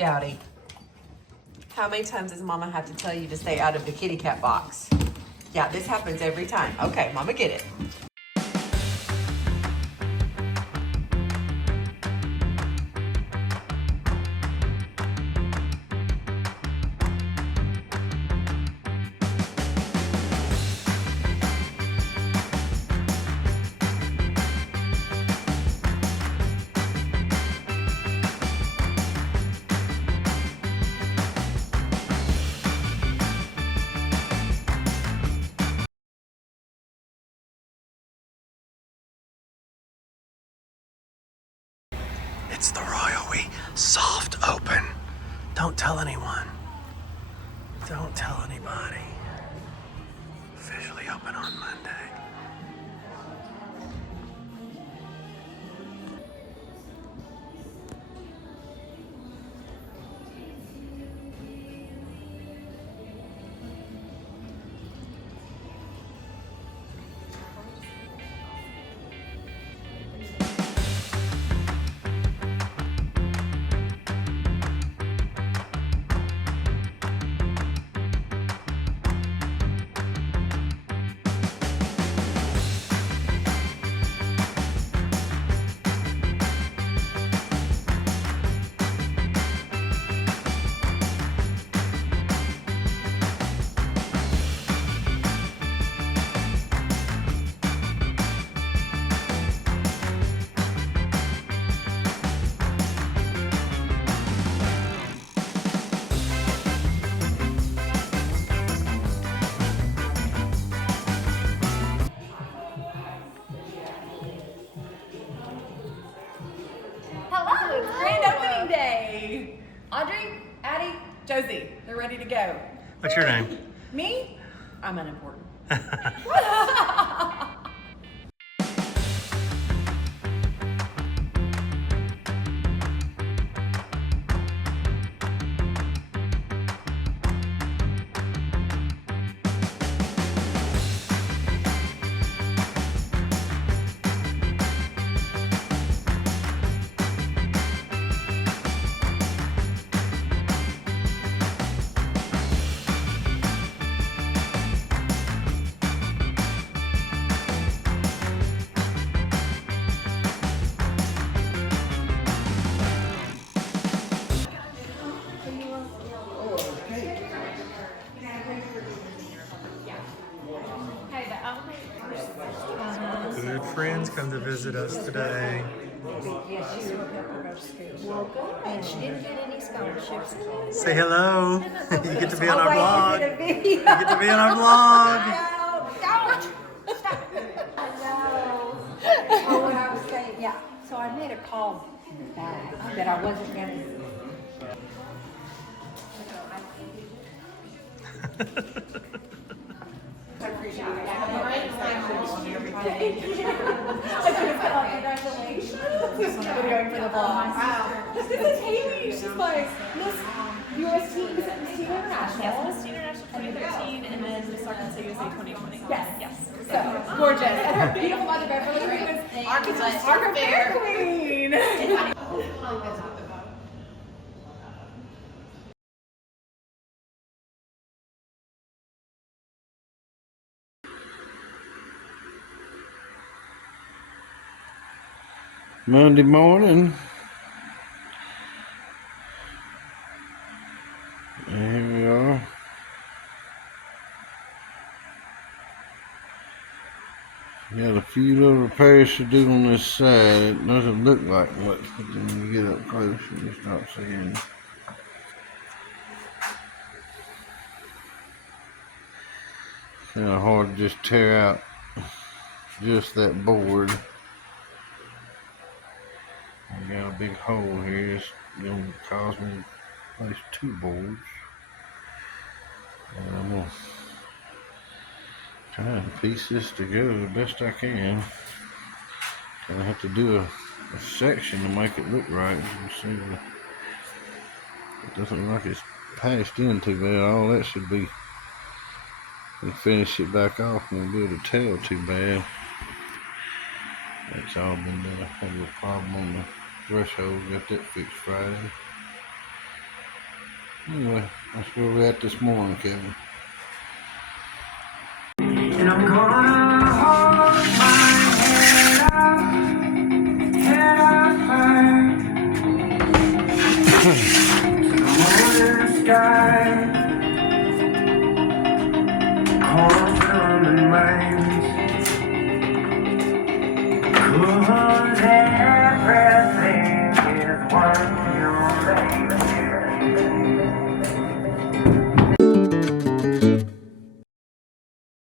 Scouty, how many times does Mama have to tell you to stay out of the kitty cat box? Yeah, this happens every time. Okay, Mama, get it. It's the Royal We soft open. Don't tell anyone. Don't tell anybody. Officially open on Monday. Hello, it's grand opening day. Audrey, Addie, Josie, they're ready to go. What's your name? Me? I'm unimportant. Good friends come to visit us today. And she didn't get any scholarships. Say hello. You get to be on our Oh, vlog. wait, I did a video. You get to be on our vlog. Don't. Stop it. I know. Oh, what I was saying, yeah. So I made a call back that I wasn't going to. I appreciate it. Congratulations. We're going for the vlog. Wow. This is Haley. She's like Miss US Team International. Yes, Miss International 2013 and then Miss Arkansas USA 2020. Yes. So gorgeous. And her beautiful mother Beverly was Arkansas Fair Queen. Monday morning. Here we are. Got a few little repairs to do on this side. It doesn't look like much, but then when you get up close, you start seeing. Kind of hard to just tear out just that board. I got a big hole here. It's gonna cause me to place two boards. And I'm gonna try and piece this together the best I can. I have to do a section to make it look right. You can see it doesn't look like it's patched in too bad. All that should be. We finish it back off and we'll be able to tell too bad. That's all been done. I had a little problem on the threshold. Got that fixed Friday. Anyway, that's where we're at this morning, Kevin. And I'm gonna hold my head up high to the morning sky. Cold and rains, cold